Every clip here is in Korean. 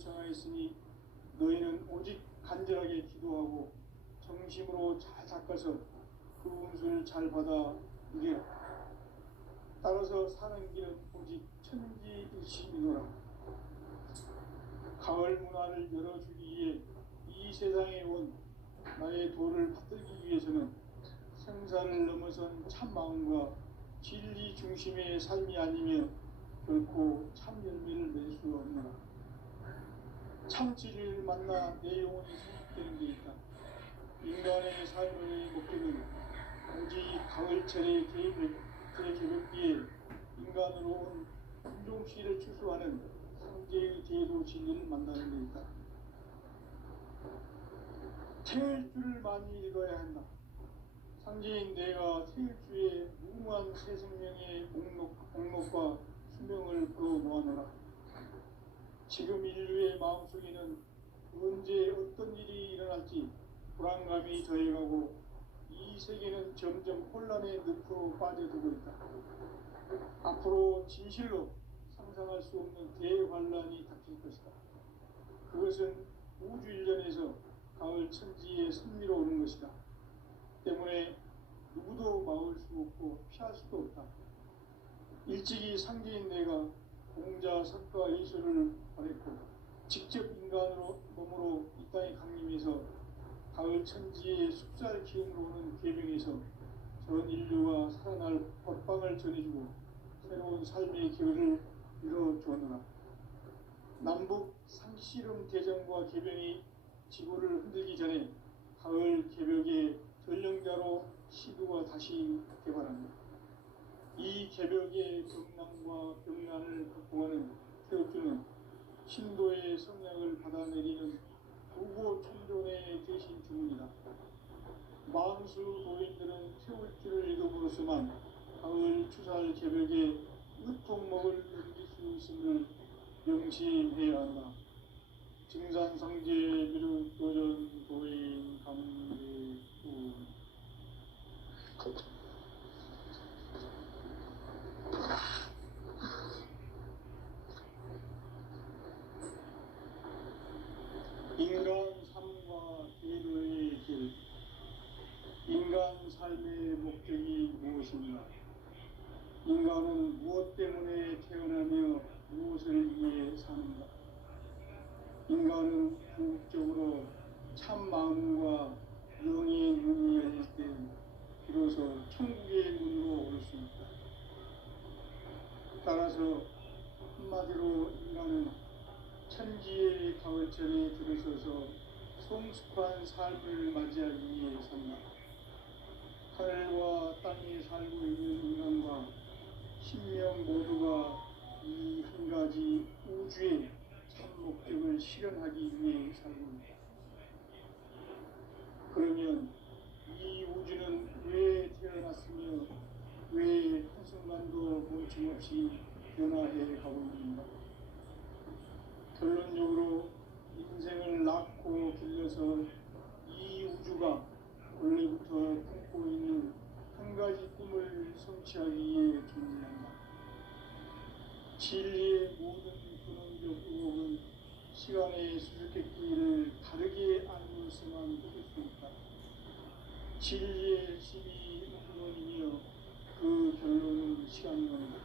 요청하였으니 너희는 오직 간절하게 기도하고 정심으로 잘 닦아서 그 운수를 잘 받아 누리라. 따라서 사는 길은 오직 천지일심이노라. 가을 문화를 열어주기 위해 이 세상에 온 나의 도를 받들기 위해서는 생사를 넘어선 참 마음과 진리 중심의 삶이 아니면 결코 참 열매를 맺을 수 없노라. 참 진리를 만나 내 영혼이 성숙되는 데 있다. 인간의 삶의 목적은 오직 가을철의 개벽기에 인간으로 온 인종시를 추수하는 상제의 제도 진리를 만나는 데 있다. 태일주를 많이 읽어야 한다. 상제인 내가 태일주의 무궁한 새 생명의 목록과 수명을 풀어 모아놓으라. 지금 인류의 마음속에는 언제 어떤 일이 일어날지 불안감이 더해가고 이 세계는 점점 혼란의 늪으로 빠져들고 있다. 앞으로 진실로 상상할 수 없는 대환란이 닥칠 것이다. 그것은 우주 일련에서 가을 천지의 섭리로 오는 것이다. 때문에 누구도 막을 수 없고 피할 수도 없다. 일찍이 상제인 내가 공자, 석가, 예수를 보냈고 직접 인간으로 몸으로 이 땅에 강림해서 가을 천지의 숲살 기운으로 오는 계명에서 전 인류가 살아날 법방을 전해주고 새로운 삶의 기회를 이뤄주었노라. 남북 상씨름 대전과 개병이 지구를 흔들기 전에 가을 개벽의 전령자로 시도가 다시 개발합니다. 이 개벽의 병난과 병난을 극복하는 태엽주는 신도의 성령을 받아내리는 부고 천존의 대신 주문이다. 만수 도인들은 태울주를 읽음으로써만 가을 추살 개벽의 으통목을 넘길 수 있음을 명심해야 한다. 증산상제 미륵도전 도인 감례구 인간 삶과 기도의 길. 인간 삶의 목적이 무엇인가? 인간은 무엇 때문에 태어나며 무엇을 위해 사는가? 인간은 궁극적으로 참 마음과 영의 눈이 열릴 때 비로소 천국의 문으로 올 수 있다. 따라서 한마디로 인간은 천지의 가을철에 들어서서 성숙한 삶을 맞이하기 위해 산다. 하늘과 땅에 살고 있는 인간과 신명 모두가 이 한 가지 우주의 참 목적을 실현하기 위해 살고 있다. 그러면 이 우주는 왜 태어났으며 왜 한순간도 멈춤없이 변화해 가고 있는가? 결론적으로 인생을 낳고 길러서 이 우주가 원래부터 품고 있는 한 가지 꿈을 성취하기 위해 존재한다. 진리의 모든 근원적 의혹은 시간의 수수께끼를 다르게 알면서만 얻을 수 있다. 진리의 심이 근원이며 그 결론은 시간론이다.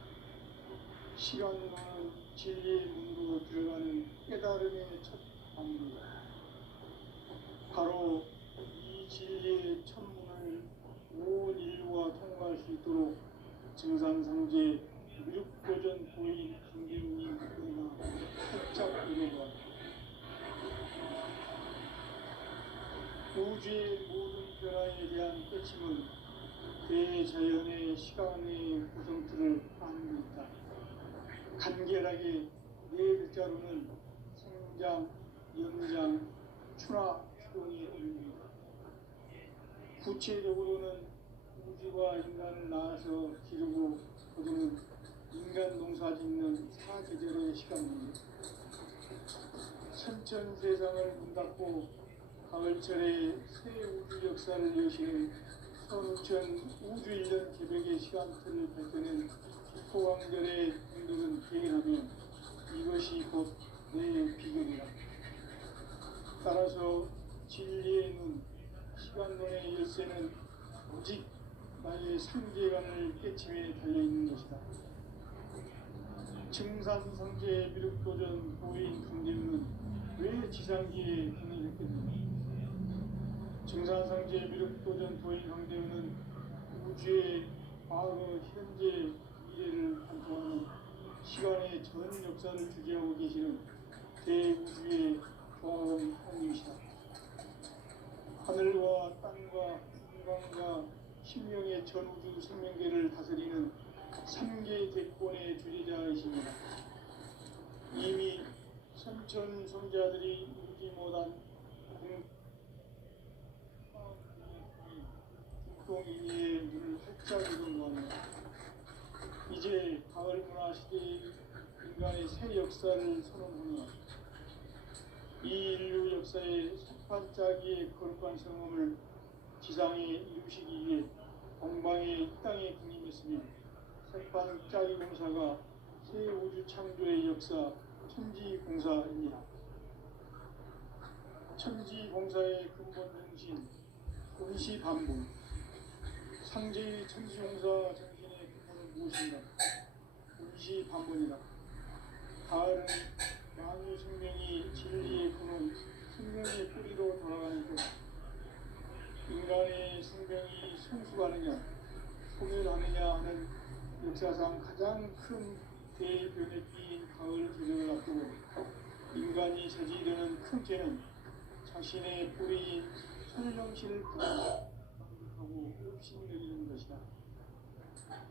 시간론은 진리의 문으로 들어가는 깨달음의 첫 방문이다. 바로 이 진리의 천문을 온 인류가 통과할 수 있도록 증산상제 미륵도전 도인 강경님 그러나 살짝 이루어가 우주의 모든 변화에 대한 끝임은 대자연의 시간의 구성틀을 아는 데 있다. 간결하게 네 글자로는 생장, 연장, 추나, 추동이 올립니다. 구체적으로는 우주가 인간을 낳아서 기르고 거두는 인간 농사 짓는 사계절의 시간입니다. 천천세상을 문닫고 가을철에 새 우주 역사를 여시는 선우천 우주일년 개벽의 시간틀을 밝혀낸 소강절의 분들은 대견하며 이것이 곧 내 비결이라. 따라서 진리의 눈, 시간론의 열쇠는 오직 나의 상계관을 깨침에 달려있는 것이다. 증산상제 미륵도전 도인 강대우는 왜 지상기에 강의했겠느냐. 증산상제 미륵도전 도인 강대우는 우주의 과거, 현재, 미래를 관통하는 시간의 전 역사를 주재하고 계시는 대우주의 조화원 하나님이시다. 하늘과 땅과 인간과 신명의 전우주 생명계를 다스리는 3개 대권의 주재자이십니다. 이미 선천 성자들이 이루지 못한 국동인의 문을 활짝 열어놓았다. 이제 가을 문화 시대의 인간의 새 역사를 선언하며 이 인류 역사의 석판짜기의 거룩한 성험을 지상에 이루시기 위해 동방의 이 땅에 군림했으며 석판짜기 공사가 새 우주 창조의 역사 천지공사입니다. 천지공사의 근본 정신 운시반복. 상제의 천지공사 정신의 근본은 무엇인가? 운시반복이다. 가을은 만유 생명이 진리의 근원, 생명의 뿌리로 돌아가는 것. 인간의 생명이 성숙하느냐, 소멸하느냐 하는 역사상 가장 큰 대변의 끼인 가을 계절을 앞두고 인간이 저지르는 큰 죄는 자신의 뿌리인 천령신을 하고 흡신여기는 것이다.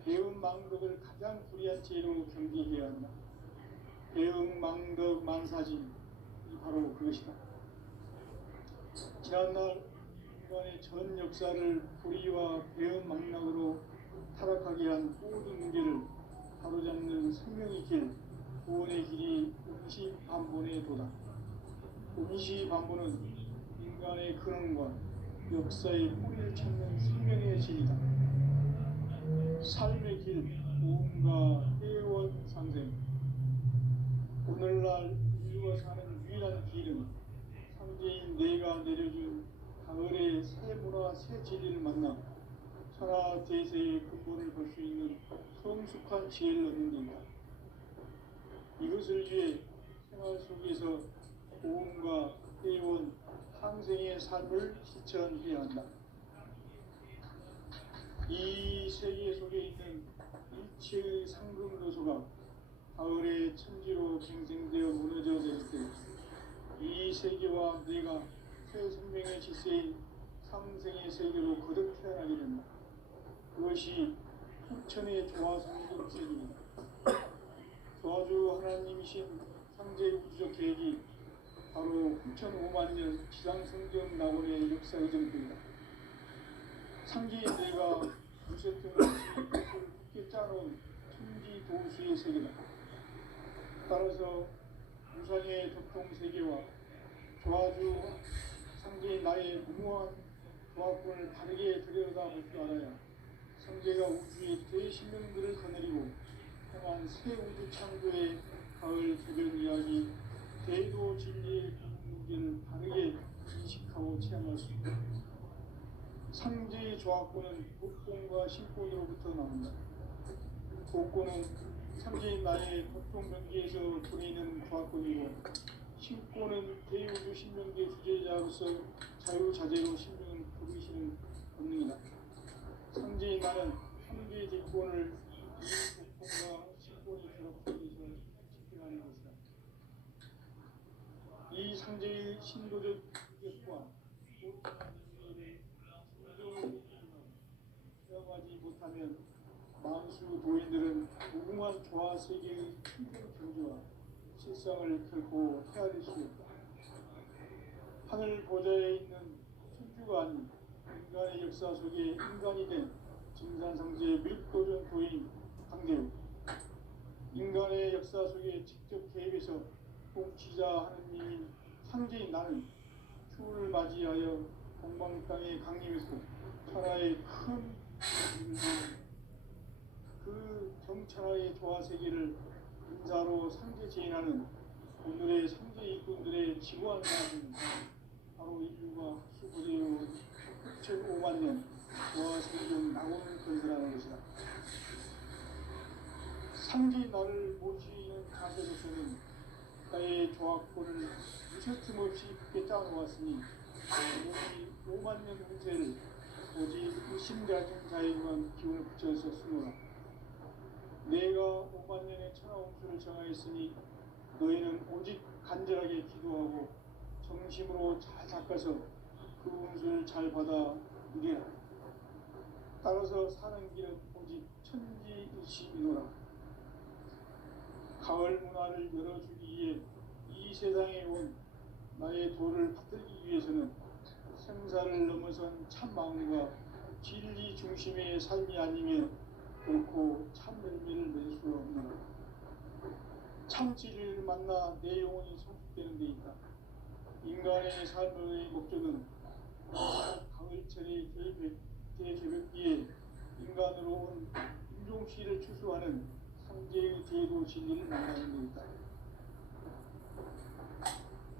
배운 망덕을 가장 불의한 죄로 경계해야 한다. 배응 망덕 만사진이 바로 그것이다. 지난날 인간의 전 역사를 불의와 배응 망락으로 타락하게 한 모든 문제를 바로잡는 생명의 길, 구원의 길이 운시반본의 도다. 운시반본은 인간의 근원과 역사의 뿌리를 찾는 생명의 진이다. 삶의 길, 무언가 회원상생. 오늘날 인류가 사는 유일한 길은 상제인 내가 내려준 가을의 새 문화, 새 진리를 만나 천하 대세의 근본을 볼 수 있는 성숙한 지혜를 얻는 데이다. 이것을 위해 생활 속에서 고음과 회원, 상생의 삶을 실천해야 한다. 이 세계 속에 있는 일체의 상금도소가 가을의 천지로 갱생되어 무너져 내릴 때 이 세계와 내가 새 생명의 질서인 상생의 세계로 거듭 태어나게 된다. 그것이 후천의 조화성의 세계입니다. 조화주 하나님이신 상제 우주적 계획이 바로 후천 5만 년 지상성경 낙원의 역사의 전표이다. 상제의 내가 무쇠등을 굳게 짜놓은 천지도수의 세계다. 따라서 무상의 덕통세계와 조화주 상제의 나의 무모한 조합권을 바르게 들여다볼 줄 알아야 상제가 우주의 대신명들을 거느리고 향한 새 우주 창조의 가을 개변 이야기 대도 진리의 문제를 바르게 인식하고 체험할 수 있다. 상제의 조합권은 복권과 신권으로부터 나온다. 복권은 상제인 나의 보통 경계에서 보내는 조합권이고 신권은 대우주 신명계 주제자로서 자유자재로 신명을 부르시는 본능이다. 상제인 나는 3개의 대권을 이 복권과 신권이 결합해서 집행하는 것이다. 이 상제의 신도적 규격과 체험하지 못하면 만수 도인들은 무궁한 조화 세계의 충분 경지와 실상을 결코 헤아릴 수 없다. 하늘 보좌에 있는 천주가 아닌 인간의 역사 속에 인간이 된 증산상제 밀도전 도인 강대우. 인간의 역사 속에 직접 개입해서 통치자 하느님인 상제인 나는 추를 맞이하여 동방 땅에 강림했고 천하의 큰 그 정천하의 조화 세계를 인자로 상제 제인하는 오늘의 삼재 일꾼들의 지구한 사람은 바로 인류가 수고되어 6,5만 년 조화 성경 낙원을 건설하는 것이다. 상지 나를 모시는 자세로서는 나의 조합권을 무셔틈 없이 굳게 짜놓았으니 우리 5만 년 운세를 오직 의심가진 자에게만 기운을 붙여서 쓰노라. 내가 5만 년의 천하홍수를 정하였으니 너희는 오직 간절하게 기도하고 정심으로 잘 닦아서 그 운수를 잘 받아 누리라. 따라서 사는 길은 오직 천지의식이노라. 가을 문화를 열어주기 위해 이 세상에 온 나의 도를 받들기 위해서는 생사를 넘어선 참 마음과 진리 중심의 삶이 아니면 결코 참 열매를 낼 수 없노라. 참 진리를 만나 내 영혼이 성숙되는 데 있다. 인간의 삶의 목적은 가을철의 대개벽기에 인간으로 온 인종시를 추수하는 상제의 제도 진리를 만나는 데 있다.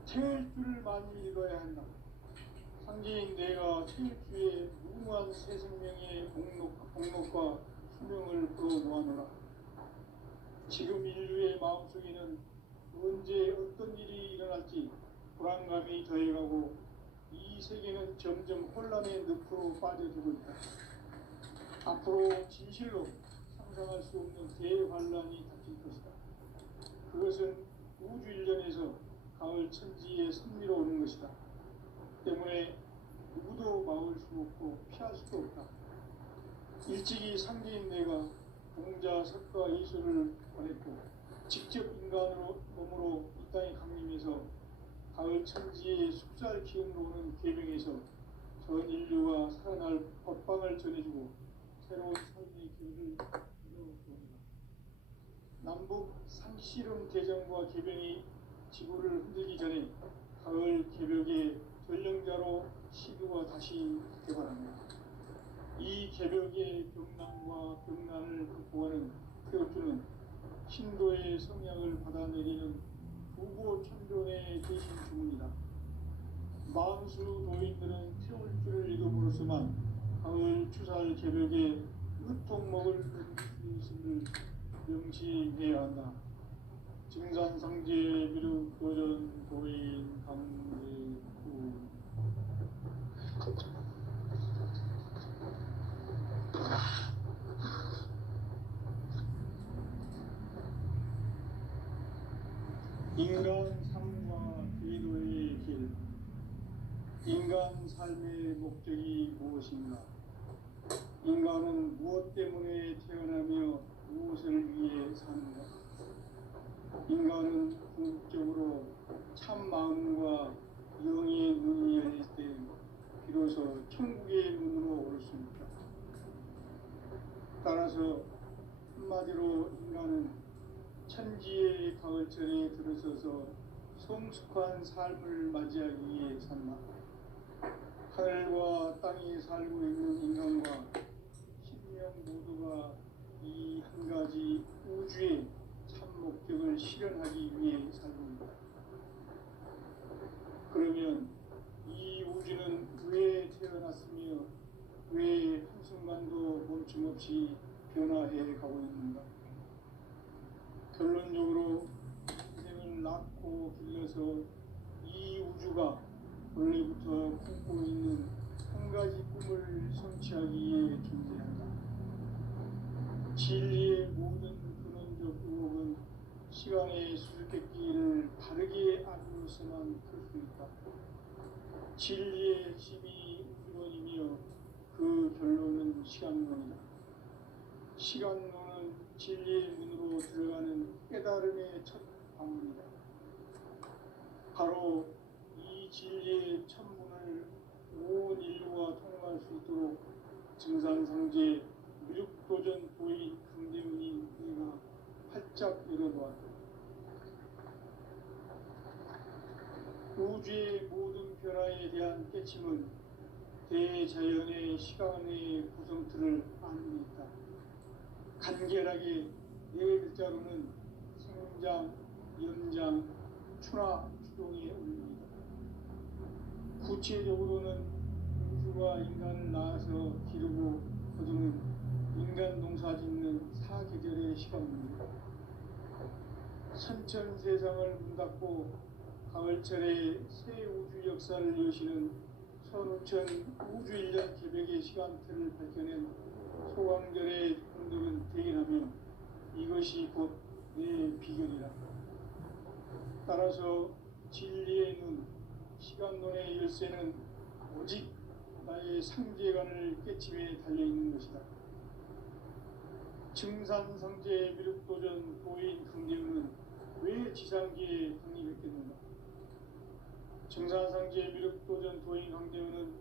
태일주를 많이 읽어야 한다. 상제인 내가 태일주의 무궁한 새 생명의 복록과 수명을 풀어놓아노라. 지금 인류의 마음속에는 언제 어떤 일이 일어날지 불안감이 더해가고 이 세계는 점점 혼란의 늪으로 빠져들고 있다. 앞으로 진실로 상상할 수 없는 대환란이 닥칠 것이다. 그것은 우주 일련에서 가을 천지의 선미로 오는 것이다. 때문에 누구도 막을 수 없고 피할 수도 없다. 일찍이 상제인 내가 공자, 석가, 이수를 보냈고 직접 인간으로 몸으로 이 땅에 강림해서 가을 천지의 숲살 기운으로 오는 계명에서 전 인류가 살아날 법방을 전해주고 새로운 삶의 길을 열어봅니다. 남북 상씨름 대전과 개병이 지구를 흔들기 전에 가을 개벽의 전령자로 시교가 다시 개발합니다. 이 개벽의 병난과 병난을 극복하는 태엽주는 신도의 성향을 받아내리는 부고천존의 대신 주문이다. 만수 도인들은 태울주를 읽음으로써만 가을 추살 개벽에 으통먹을 넘길 수 있음을 명시해야 한다. 증산상제 미륵 도전 도인 강제구 인간 삶과 기도의 길. 인간 삶의 목적이 무엇인가? 인간은 무엇 때문에 태어나며 무엇을 위해 사는가? 인간은 궁극적으로 참 마음과 영의 눈이 열릴 때 비로소 천국의 문으로 올 수 있다. 따라서 한마디로 인간은 천지의 가을철에 들어서서 성숙한 삶을 맞이하기 위해 산다. 하늘과 땅에 살고 있는 인간과 신명 모두가 이 한 가지 우주의 참 목적을 실현하기 위해 살고 있다. 그러면 이 우주는 왜 태어났으며 왜 한순간도 멈춤없이 변화해 가고 있는가? 결론적으로 인생을 낳고 길러서 이 우주가 원래부터 품고 있는 한 가지 꿈을 성취하기 위해 존재한다. 진리의 모든 근원적 의혹은 시간의 수수께끼를 바르게 알고서만 풀 수 있다. 진리의 핵심이 우주론이며 그 결론은 시간론이다. 시간론은 진리의 문으로 들어가는 깨달음의 첫 방문이다. 바로 이 진리의 천문을 온 인류가 통과할 수 있도록 증산상제 미륵도전 도인 강대문이 내가 활짝 열어놓았다. 우주의 모든 변화에 대한 깨침은 대자연의 시간의 구성틀을 아는 데 있다. 간결하게 네 글자로는 생장, 연장, 푸나 추동에 올립니다. 구체적으로는 우주가 인간을 낳아서 기르고 거두는 인간 농사 짓는 사계절의 시간입니다. 선천 세상을 문 닫고 가을철에 새 우주 역사를 여시는 선우천 우주일년 개벽의 시간표를 밝혀낸 소강절의 분들은 대인하며 이것이 곧 내 비결이라. 따라서 진리의 눈, 시간론의 열쇠는 오직 나의 상제관을 깨침에 달려있는 것이다. 증산상제 미륵도전 도인 강대우는 왜 지상계에 강림했겠는가? 증산상제 미륵도전 도인 강대우는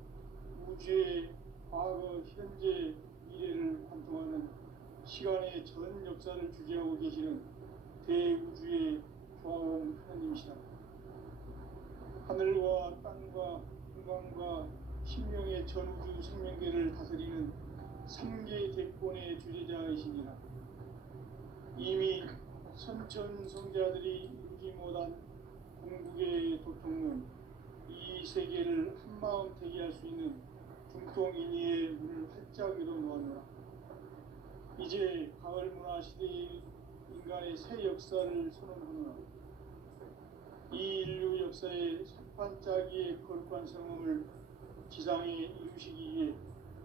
우주의 과거, 현재, 미래를 관통하는 시간의 전 역사를 주재하고 계시는 대우주의 조화원 하나님이시다. 하늘과 땅과 공간과 신명의 전우주 생명계를 다스리는 삼계 대권의 주재자이시니라. 이미 선천성자들이 이루지 못한 궁극의 도통론, 이 세계를 한마음 대기할 수 있는 중통인의의 문을 활짝 열어놓았노라. 이제 가을 문화 시대의 인간의 새 역사를 선언하노라. 이 인류 역사의 산판짜기의 거룩한 성음을 지상에 이루시기 위해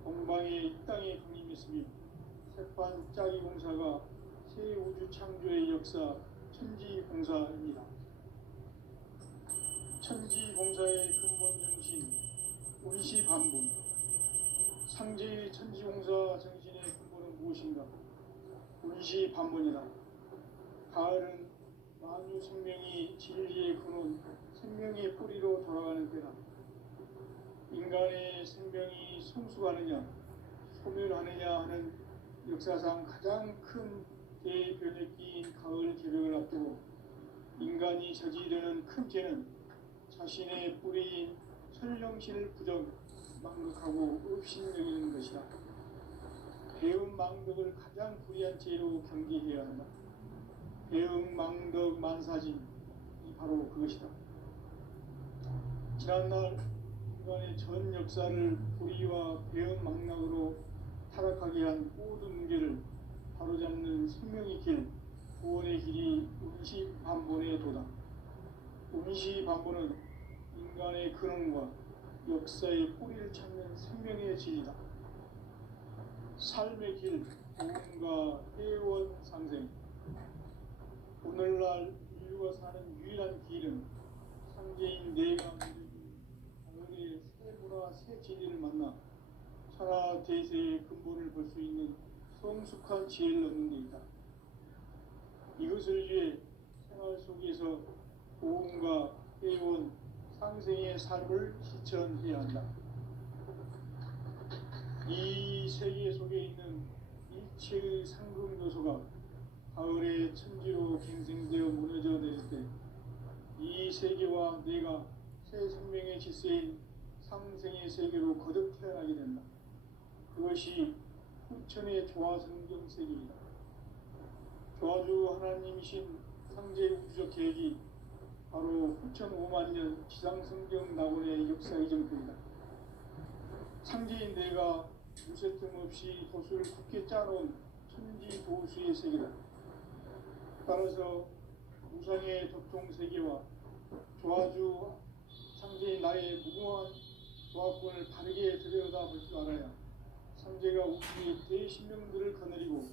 동방의 이 땅에 강림했으며 새판짜기 공사가 새 우주 창조의 역사 천지공사입니다. 천지공사의 근본 정신 운시반본. 상제의 천지공사 정신의 근본은 무엇인가? 운시반본이다. 가을은 만유 생명이 진리의 근원, 생명의 뿌리로 돌아가는 때다. 인간의 생명이 성숙하느냐, 소멸하느냐 하는 역사상 가장 큰 대변혁기인 가을 개벽을 앞두고 인간이 저지르는 큰 죄는 자신의 뿌리인 설령신을 부정, 망극하고 업신여기는 것이다. 배움 망덕을 가장 불의한 죄로 경계해야 한다. 배움 망덕 만사진이 바로 그것이다. 지난날 인간의 전 역사를 불의와 배움 망락으로 타락하게 한 모든 문제를 바로잡는 생명의 길, 구원의 길이 운시반본의 도다. 운시반본은 인간의 근원과 역사의 뿌리를 찾는 생명의 진리다. 삶의 길, 도움과 회원 상생. 오늘날 인류가 사는 유일한 길은 상제인 내가 가을의 새 문화, 새 진리를 만나 천하 대세의 근본을 볼 수 있는 성숙한 지혜를 얻는 데 있다. 이것을 위해 생활 속에서 도움과 회원, 상생의 삶을 실천해야 한다. 이 세계 속에 있는 일체의 상금 요소가 가을의 천지로 갱생되어 무너져 내릴 때 이 세계와 내가 새 생명의 질서인 상생의 세계로 거듭 태어나게 된다. 그것이 후천의 조화성경 세계이다. 조화주 하나님이신 상제 우주적 계획이 바로 후천 5만 년 지상성경 낙원의 역사 이정표이다. 상제인 내가 무쇠 틈 없이 도수를 굳게 짜놓은 천지 도수의 세계다. 따라서 우상의 덕종 세계와 조화주 상제인 나의 무궁한 조화권을 바르게 들여다볼 줄 알아야 상제가 우주의 대신명들을 거느리고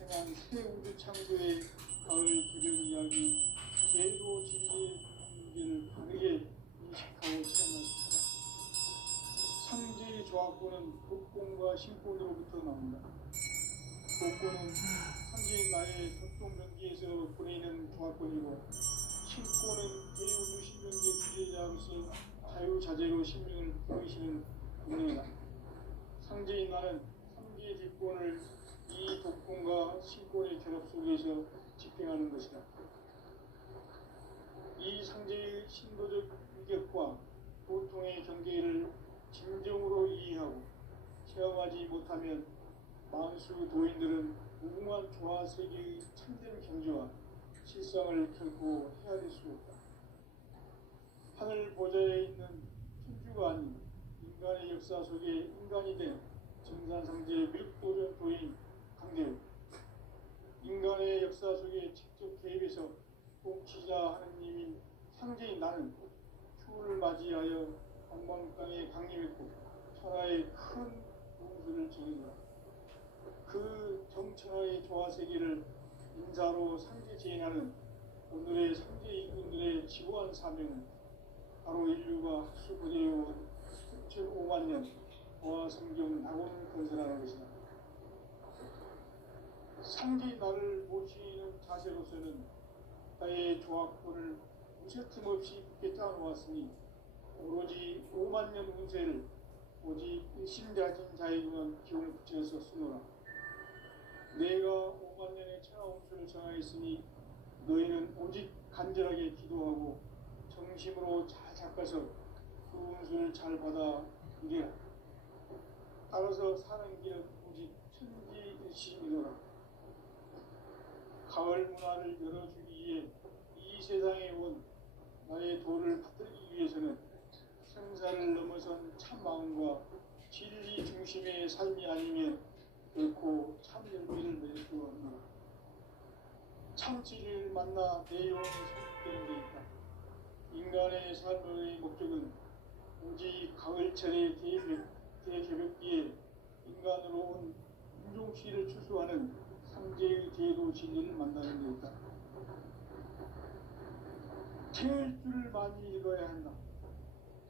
행한 새 우주 창조의 가을 개벽 이야기, 제도 진리의 문제를 바르게 인식하고 체험할 수 있다. 상제의 조화권은 복권과 신권으로부터 나온다. 복권은 상제인 나의 덕종명기에서 보내는 조화권이고, 신권은 대우주 신명계 주제자로서 자유자재로 신명을 보이시는 운명이다. 상제인 나는 상제의 대권을 이 독권과 신권의 결합 속에서 집행하는 것이다. 이 상제의 신도적 위격과 보통의 경계를 진정으로 이해하고 체험하지 못하면 만수 도인들은 무궁한 조화 세계의 참된 경지와 실상을 결코 헤아릴 수 없다. 하늘 보좌에 있는 천주가 아닌 인간의 역사 속에 인간이 된 증산상제의 멸도전도인 강대우, 인간의 역사 속에 직접 개입해서 통치자 하느님인 상제인 나는 추후를 맞이하여 방방땅에 강림했고 천하의 큰 공수를 지니노라. 그 정천하의 조화세계를 인사로 상제 지행하는 오늘의 상제 일꾼들의 지고한 사명은 바로 인류가 학수고대해온 6,5만 년 보아성경 낙원을 건설하는 것이다. 상제의 나를 모시는 자세로서는 나의 조합권을 무쇠틈 없이 굳게 짜놓았으니 오로지 5만 년 운세를 오직 일심가진 자에게만 기운을 붙여서 쓰노라. 내가 5만 년의 천하 운수를 정하였으니 너희는 오직 간절하게 기도하고 정심으로 잘 닦아서 그 운수를 잘 받아 이겨라. 따라서 사는 길은 오직 천지일심이노라. 가을 문화를 열어주기 위해 이 세상에 온 나의 도를 받들기 위해서는 생사를 넘어선 참 마음과 진리 중심의 삶이 아니면 결코 참 열매를 맺을 수 없노라. 참 진리를 만나 내 영혼이 성숙되는 데 있다. 인간의 삶의 목적은 오직 가을철의 대개벽기에 인간으로 온 인종시를 추수하는 상제의 제도 진리를 만나는 데 있다. 태일주를 많이 읽어야 한다.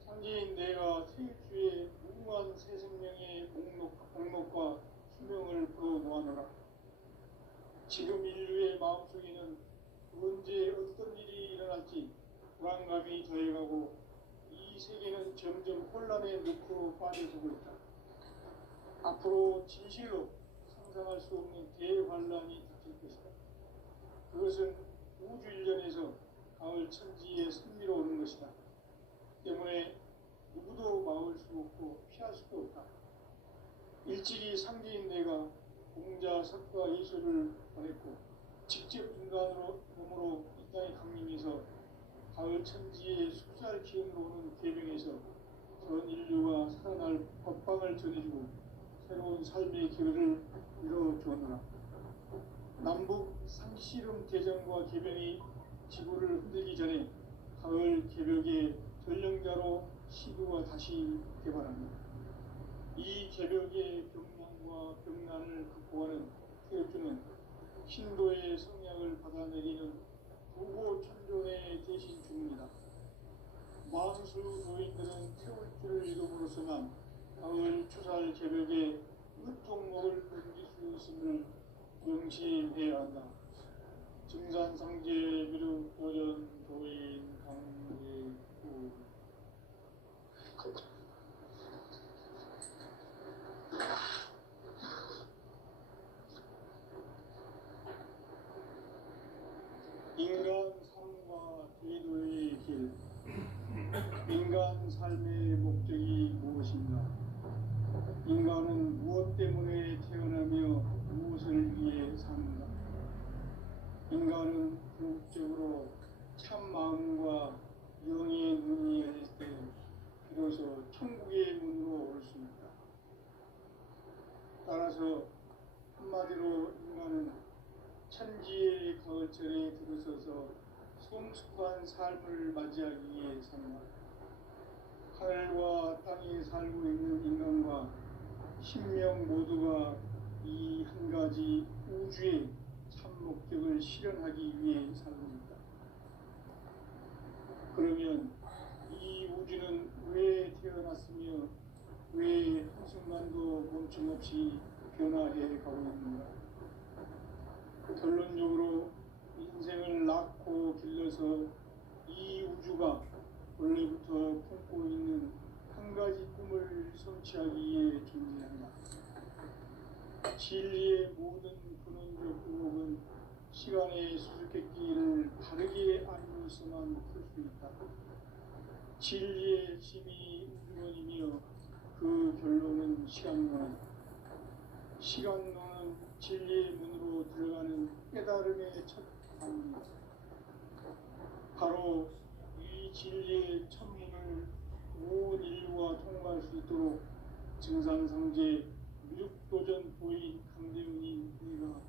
상제인 내가 태일주의 무궁한 새 생명의 목록과 수명을 풀어놓아노라. 지금 인류의 마음속에는 언제 어떤 일이 일어날지 불안감이 더해가고 이 세계는 점점 혼란의 늪으로 빠져들고 있다. 앞으로 진실로 상상할 수 없는 대환란이 닥칠 것이다. 그것은 우주 일련에서 가을 천지의 승리로 오는 것이다. 때문에 누구도 막을 수 없고 피할 수도 없다. 일찍이 상제인 내가 공자, 석가, 이수를 보냈고 직접 인간으로 몸으로 이 땅에 강림해서 가을 천지의 숫살 기운으로 오는 계명에서 전 인류가 살아날 법방을 전해주고 새로운 삶의 기회를 이뤄주었노라. 남북 상씨름 대전과 계명이 지구를 흔들기 전에 가을 개벽의 전령자로 시구가 다시 개발합니다. 이 개벽의 병난과 병난을 극복하는 태엽주는 신도의 성약을 받아내리는 부고 천존의 대신 중입니다. 만수 도인들은 태울주를 읽음으로써만 가을 추살 개벽의 끝종목을 넘길 수 있음을 명심해야 한다. 증산상제 비루 도전 도인 강대구. 인간 삶과 제도의 길. 인간 삶의 목적이 무엇인가? 인간은 무엇 때문에 태어나며 무엇을 위해 사는가? 인간은 궁극적으로 참 마음과 영의 눈이 열릴 때 비로소 천국의 문으로 올 수 있다. 따라서 한마디로 인간은 천지의 가을철에 들어서서 성숙한 삶을 맞이하기 위해 산다. 하늘과 땅에 살고 있는 인간과 신명 모두가 이 한 가지 우주의 참 목적을 실현하기 위해 살고 있다. 그러면 이 우주는 왜 태어났으며 왜 한순간도 멈춤없이 변화해 가고 있는가? 결론적으로 인생을 낳고 길러서 이 우주가 원래부터 품고 있는 한 가지 꿈을 성취하기 위해 존재한다. 진리의 모든 근원적 의혹은 시간의 수수께끼를 바르게 알고서만 풀 수 있다. 진리의 힘이 우주론이며 그 결론은 시간론이다. 시간론은 진리의 문으로 들어가는 깨달음의 첫 단계이다. 바로 이 진리의 천문을 온 인류가 통과할 수 있도록 증산상제 미륵도전 도인 강대훈이 내가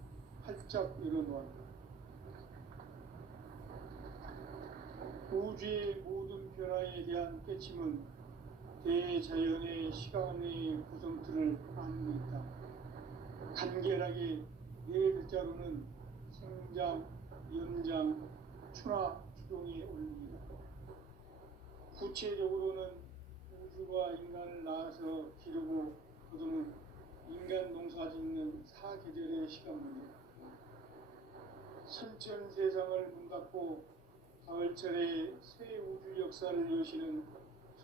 활짝 열어놓았다. 우주의 모든 변화에 대한 깨침은 대자연의 시간의 구성틀을 안고 있다. 간결하게 네 글자로는 생장, 연장, 추나 추동이 올립니다. 구체적으로는 우주가 인간을 낳아서 기르고 거두는 인간 농사 짓는 사계절의 시간입니다. 선천 세상을 문 닫고 가을철에 새 우주 역사를 여시는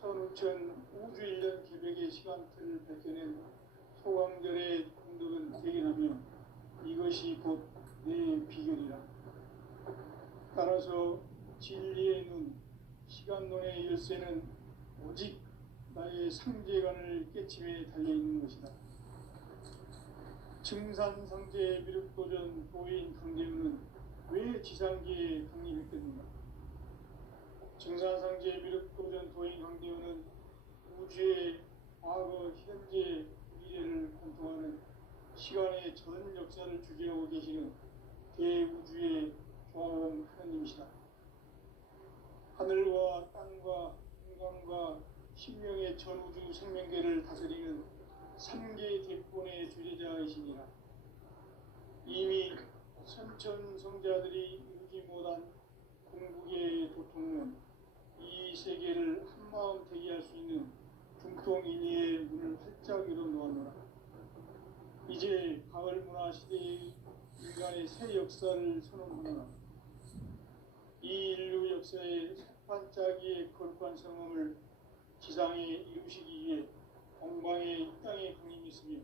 선우천 우주 1년 개벽의 시간틀을 밝혀낸 소강절의 공덕은 대견하며 이것이 곧 내 비결이라. 따라서 진리의 눈, 시간론의 열쇠는 오직 나의 상제관을 깨침에 달려있는 것이다. 증산상제 미륵도전 도인 강대훈은 왜 지상계에 강림했겠는가? 증산상제 미륵도전 도인 강대훈은 우주의 과거, 현재, 미래를 관통하는 시간의 전 역사를 주재하고 계시는 대우주의 조화원 하나님이시다. 하늘과 땅과 인간과 신명의 전우주 생명계를 다스리는 3개 대권의 주제자이시니라. 이미 선천 성자들이 이루지 못한 궁극의 도통은 이 세계를 한마음 대기할 수 있는 중통인의의 문을 활짝 열어놓았노라. 이제 가을 문화 시대의 인간의 새 역사를 선언하노라. 이 인류 역사의 반짝이의 거룩한 성험을 지상에 이루시기 위해 공방에 이 땅에 강림했으며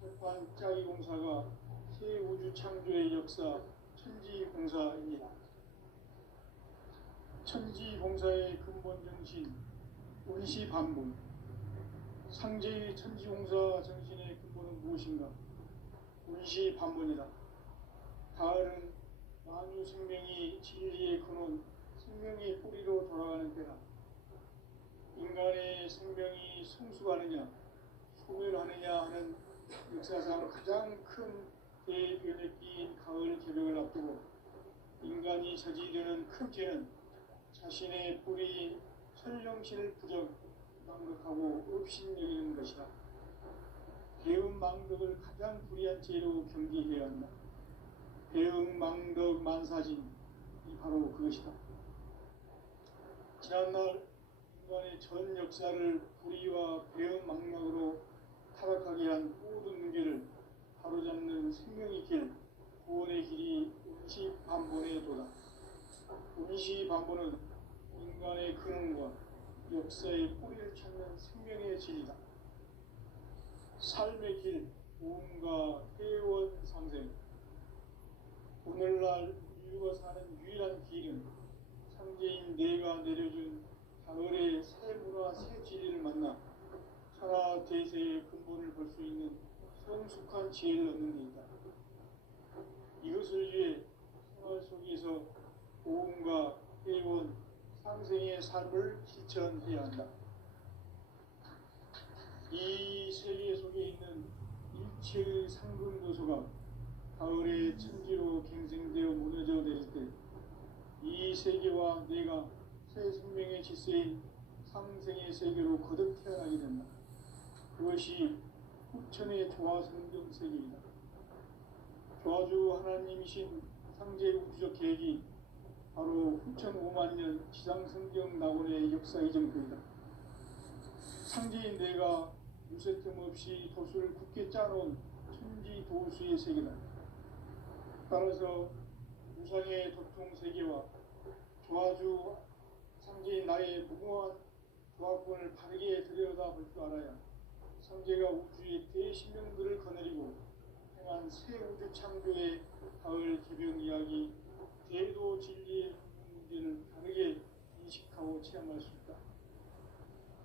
세판짜기 공사가 새 우주 창조의 역사 천지공사입니다. 천지공사의 근본 정신 운시반분. 상제의 천지공사 정신의 근본은 무엇인가? 운시반분이다. 가을은 만유 생명이 진리의 근원, 생명의 뿌리로 돌아가는 때다. 인간의 생명이 성숙하느냐, 소멸하느냐 하는 역사상 가장 큰 대변혁기인 가을 개벽을 앞두고 인간이 저지르는 큰 죄는 자신의 뿌리인 설령신을 망극하고 업신여기는 것이다. 배은망덕을 가장 불의한 죄로 경계해야 한다. 배은망덕 만사진이 바로 그것이다. 지난날 인간의 전 역사를 불의와 배은망덕으로 타락하게 한 모든 문제를 바로잡는 생명의 길, 구원의 길이 운시반본의 도다. 운시반본은 인간의 근원과 역사의 뿌리를 찾는 생명의 진리다. 삶의 길, 도움과 회원 상생. 오늘날 인류가 사는 유일한 길은 상제인 내가 내려준 가을의 새 문화, 새 진리를 만나 천하 대세의 근본을 볼 수 있는 성숙한 지혜를 얻는 데이다. 이것을 위해 생활 속에서 도움과 회원, 상생의 삶을 실천해야 한다. 이 세계 속에 있는 일체의 상근 요소가 가을의 천지로 갱생되어 무너져 내릴 때 이 세계와 내가 새 생명의 질서인 상생의 세계로 거듭 태어나게 된다. 그것이 후천의 조화성경 세계이다. 조화주 하나님이신 상제 우주적 계획이 바로 후천 5만 년 지상성경 낙원의 역사 이정표이다. 상제인 내가 유세틈 없이 도수를 굳게 짜놓은 천지 도수의 세계다. 따라서 우상의 도통 세계와 조화주 상제인 나의 무궁한 조화권을 바르게 들여다볼 줄 알아야 상제가 우주의 대신명들을 거느리고 행한 새 우주 창조의 가을 개벽 이야기, 대도 진리의 문제를 다르게 인식하고 체험할 수 있다.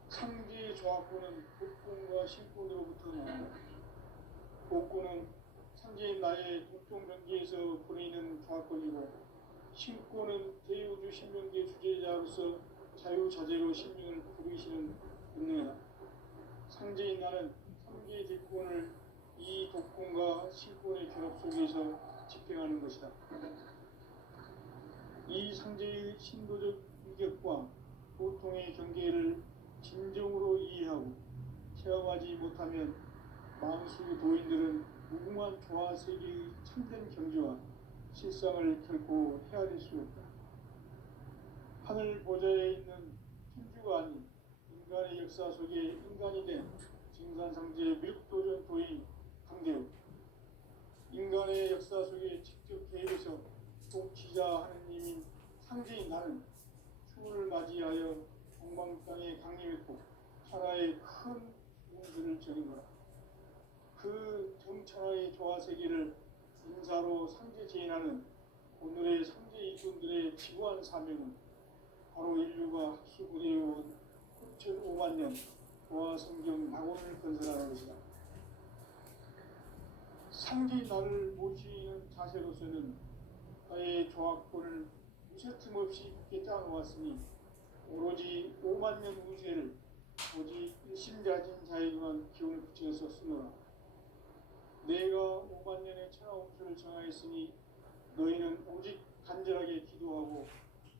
상제의 조화권은 복권과 신권으로부터 나온다. 복권은 상제인 나의 동종변기에서 보내는 조화권이고, 신권은 대우주 신명계 주제자로서 자유자재로 sinh命을 부르시는 운명이다. 상제인 나는 삼계의 대권을 이 독권과 실권의 결합 속에서 집행하는 것이다. 이 상제의 신도적 위격과 고통의 경계를 진정으로 이해하고 체험하지 못하면 만수 도인들은 무궁한 조화 세계의 참된 경지와 실상을 결코 헤아릴 수 없다. 하늘 보좌에 있는 천주가 아닌 인간의 역사 속에 인간이 된 증산상제 밀도전 도인 강대우, 인간의 역사 속에 직접 개입해서 통치자 하느님인 상제인 나는 추문을 맞이하여 동방땅에 강림했고 천하의 큰 운수를 전인 거라. 그 정천하의 조화세계를 인사로 상제 제인하는 오늘의 상제 이분들의 지구한 사명은 바로 인류가 학수부대해온 9,500만 년 조화성경 낙원을 건설하는 것이다. 상제인 나를 모시는 자세로서는 나의 조합권을 무쇠틈 없이 굳게 짜놓았으니 오로지 5만 년 우세를 오직 일심자진 자에게만 기운을 붙여서 쓰노라. 내가 5만 년의 천하운수를 정하였으니 너희는 오직 간절하게 기도하고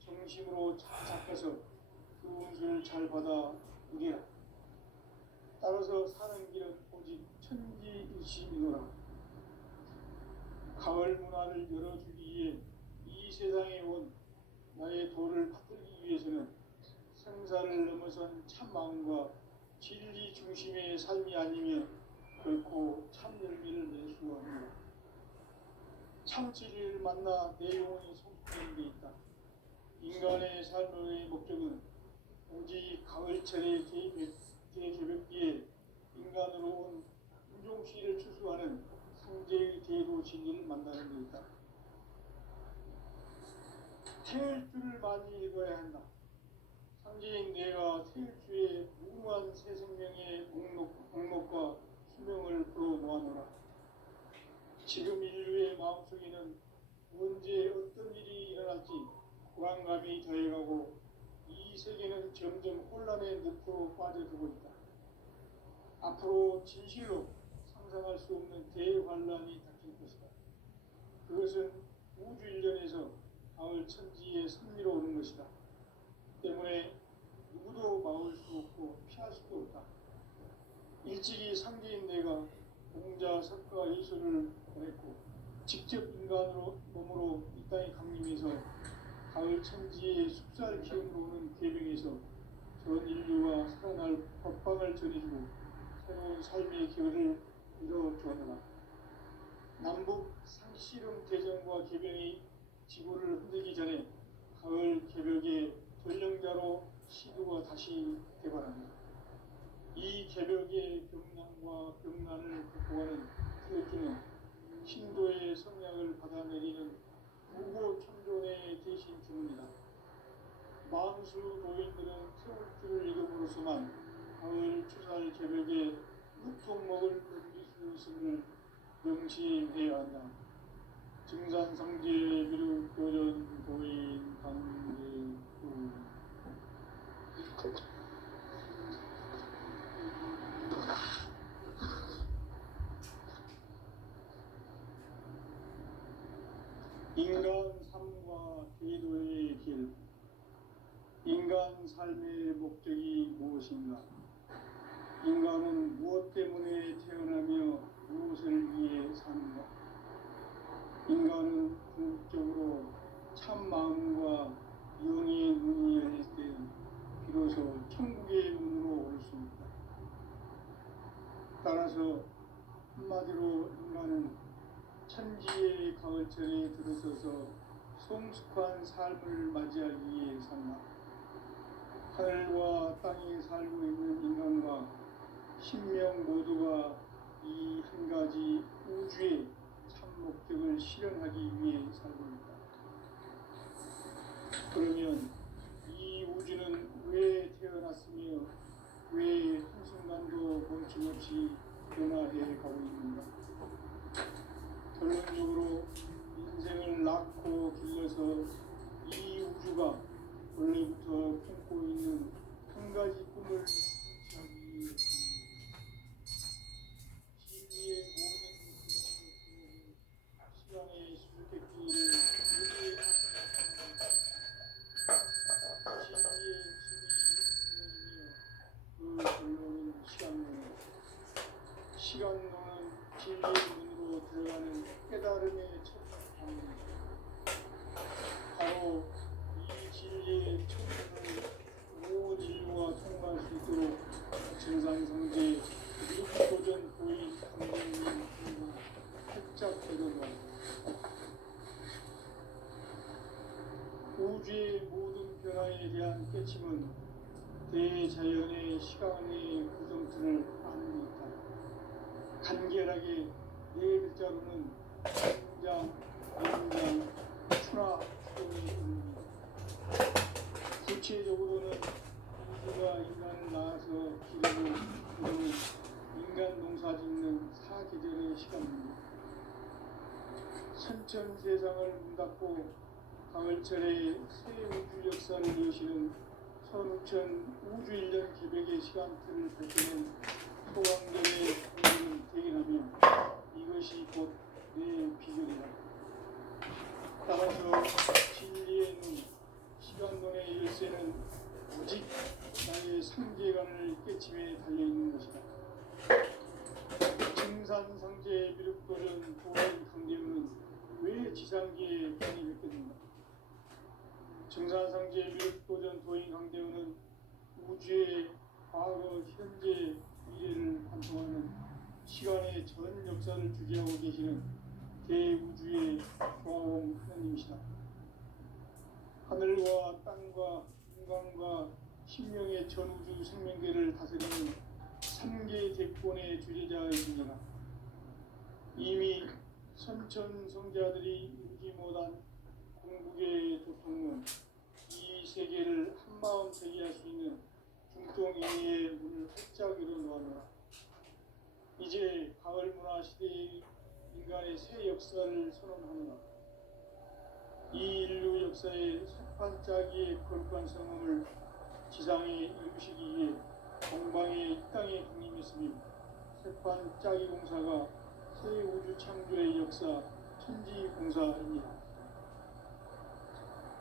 정심으로 착착해서 그 운수를 잘 받아 누리라. 따라서 사는 길은 오직 천지일심이노라. 가을 문화를 열어주기 위해 이 세상에 온 나의 도를 받들기 위해서는 생사를 넘어선 참마음과 진리 중심의 삶이 아니면 결코 참 열매를 낼 수가 없노라. 참 진리를 만나 내 영혼이 성숙되는 데 있다. 인간의 삶의 목적은 오직 가을철의 개개벽기에 인간으로 온 인종시를 추수하는 상제의 대도 진리를 만나는 데 있다. 태일주를 많이 읽어야 한다. 상제인 내가 태일주의 무궁한 새 생명의 목록과 수명을 풀어놓아노라. 지금 인류의 마음속에는 언제 어떤 일이 일어날지 불안감이 더해가고 이 세계는 점점 혼란의 늪으로 빠져들고 있다. 앞으로 진실로 상상할 수 없는 대환란이 닥칠 것이다. 그것은 우주 일련에서 가을 천지에 선미로 오는 것이다. 때문에 누구도 막을 수 없고 피할 수도 없다. 일찍이 상제인 내가 공자, 석가, 이소를 보냈고 직접 인간으로 몸으로 이 땅에 강림해서 가을 천지의 숲살 기운으로 오는 궤병에서 전 인류가 살아날 법방을 전해주고 새로운 삶의 기회를 이뤄주었노라. 남북 상씨름 대전과 개병이 지구를 흔들기 전에 가을 개벽의 전령자로 시도가 다시 개발합니다. 이 개벽의 병난과 병난을 극복하는 태일주는 신도의 성량을 받아내리는 무고 천존의 대신 주문이다. 만수 도인들은 태울주를 읽음으로써만 가을 추살 개벽의 묵통목을 넘길 수 있음을 명심해야 한다. 증산상제 미륵 교전 도인 강대우. 인간 삶과 제도의 길. 인간 삶의 목적이 무엇인가? 인간은 무엇 때문에 태어나며 무엇을 위해 사는가? 인간은 궁극적으로 참 마음과 영의 눈이 열릴 때 비로소 천국의 문으로 올 수 있다. 따라서 한마디로 인간은 천지의 가을철에 들어서서 성숙한 삶을 맞이하기 위해 산다. 하늘과 땅에 살고 있는 인간과 신명 모두가 이 한 가지 우주의 참 목적을 실현하기 위해 살고 있다. 그러면 이 우주는 왜 태어났으며 왜 한순간도 멈춤없이 변화해 가고 있는가? 결론적으로 인생을 낳고 길러서 이 우주가 원래부터 품고 있는 한 가지 꿈을 성취하기 위해 진리의 모든 시간의 수수께끼를 진리의 힘이 그 결론은 시간론은 진리의 문으로 들어가는 깨달음의 첫 방입니다. 바로 이 진리의 첫문을 온 인류가 통과할 수 있도록 증산성제 육도전 도인 강대님 활짝 되도록 우주의 모든 변화에 대한 깨침은 대자연의 시간의 구성틀을 아는 듯한 간결하게 네 글자로는 성장, 연장, 추나, 추동이 있습니다. 구체적으로는 인류가 인간을 낳아서 기르고 그리고 인간 농사 짓는 사계절의 시간입니다. 선천 세상을 문 닫고 가을철에 새 우주 역사를 여시는 선우천 우주 1년 기백의 시간틀을 밝히는 소강들의 공부를 대견하며 이것이 곧 내 비결이다. 따라서 진리의 눈, 시간론의 열쇠는 오직 나의 상계관을 깨침에 달려있는 것이다. 증산상제 미륵도전 도인 강대우는 왜 지상계에 편입했겠는가? 증산상제 미륵도전 도인 강대우는 우주의 과거, 현재, 미래를 관통하는 시간의 전 역사를 주재하고 계시는 대우주의 조화공 하나님이시다. 하늘과 땅과 인간과 신명의 전우주 생명계를 다스리는 3개 대권의 주제자이시니라. 이미 선천 성자들이 이루지 못한 공국의 도통은 이 세계를 한마음 되게 할 수 있는 중동인의 문을 활짝 열어놓았노라. 이제 가을 문화 시대의 인간의 새 역사를 선언하노라. 이 인류 역사의 석판짜기의 거룩한 성음을 지상에 이루시기 위해 동방의 이 땅에 강림했으며 석판짜기 공사가 새 우주 창조의 역사 천지공사입니다.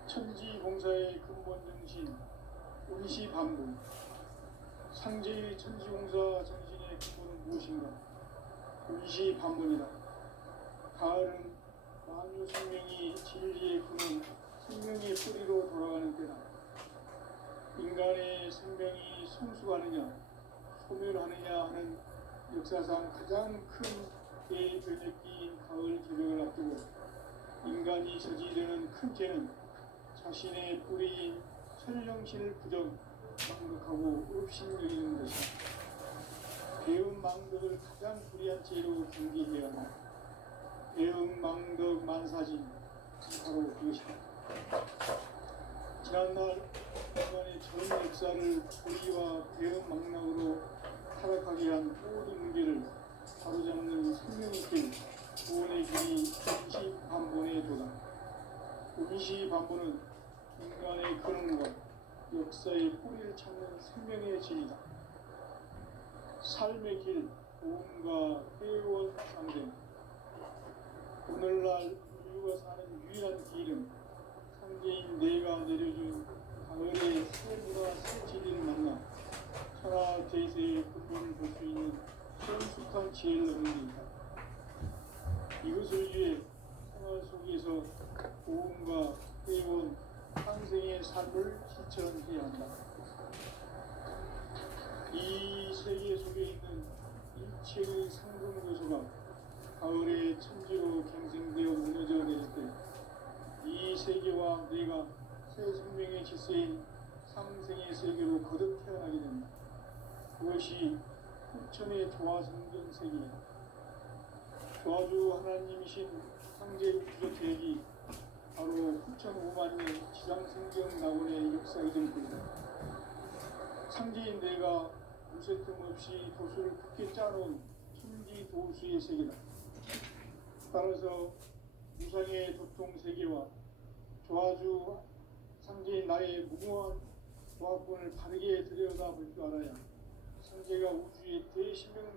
천지공사의 근본 정신 운시반복. 상제의 천지공사 정신의 근본은 무엇인가? 운시반복이다. 가을은 만유 생명이 진리의 근원, 생명의 뿌리로 돌아가는 때다. 인간의 생명이 성숙하느냐, 소멸하느냐 하는 역사상 가장 큰 대변혁기인 가을 개벽을 앞두고 인간이 저지르는 큰 죄는 자신의 뿌리인 천령신을 망극하고 업신여기는 것이다. 배은망덕을 가장 불의한 죄로 경계해야 한다. 배은망덕 만사진, 바로 이것이다. 지난날 인간의 전 역사를 불의와 배은망락으로 타락하게 한 모든 문제를 바로잡는 생명의 길, 구원의 길이 운시반본의 도다. 운시반본은 인간의 근원과 역사의 뿌리를 찾는 생명의 진리다. 삶의 길, 보험과 회원 상생. 오늘날 인류가 사는 유일한 길은 상제인 내가 내려준 가을의 새 문화 새 진리를 만나 천하 대세의 근본을 볼 수 있는 성숙한 지혜를 얻는 데이다. 이것을 위해 생활 속에서 보험과 회원, 상생의 삶을 실천해야 한다. 이 세계 속에 있는 일체의 상승 요소가 가을의 천지로 갱생되어 무너져 내릴 때 이 세계와 내가 새 생명의 질서인 상생의 세계로 거듭 태어나게 된다. 그것이 후천의 조화성전 세계이다. 조화주 하나님이신 상제 부적 계획이 바로 후천 5만년 지상생경 낙원의 역사의 전부이다. 상제인 내가 무쇠 틈 없이 도수를 굳게 짜놓은 천지 도수의 세계다. 따라서 무상의 도통 세계와 조화주 상제인 나의 나의 무궁한 조합권을 바르게 들여다볼 줄 알아야 성제가 우주의 대신령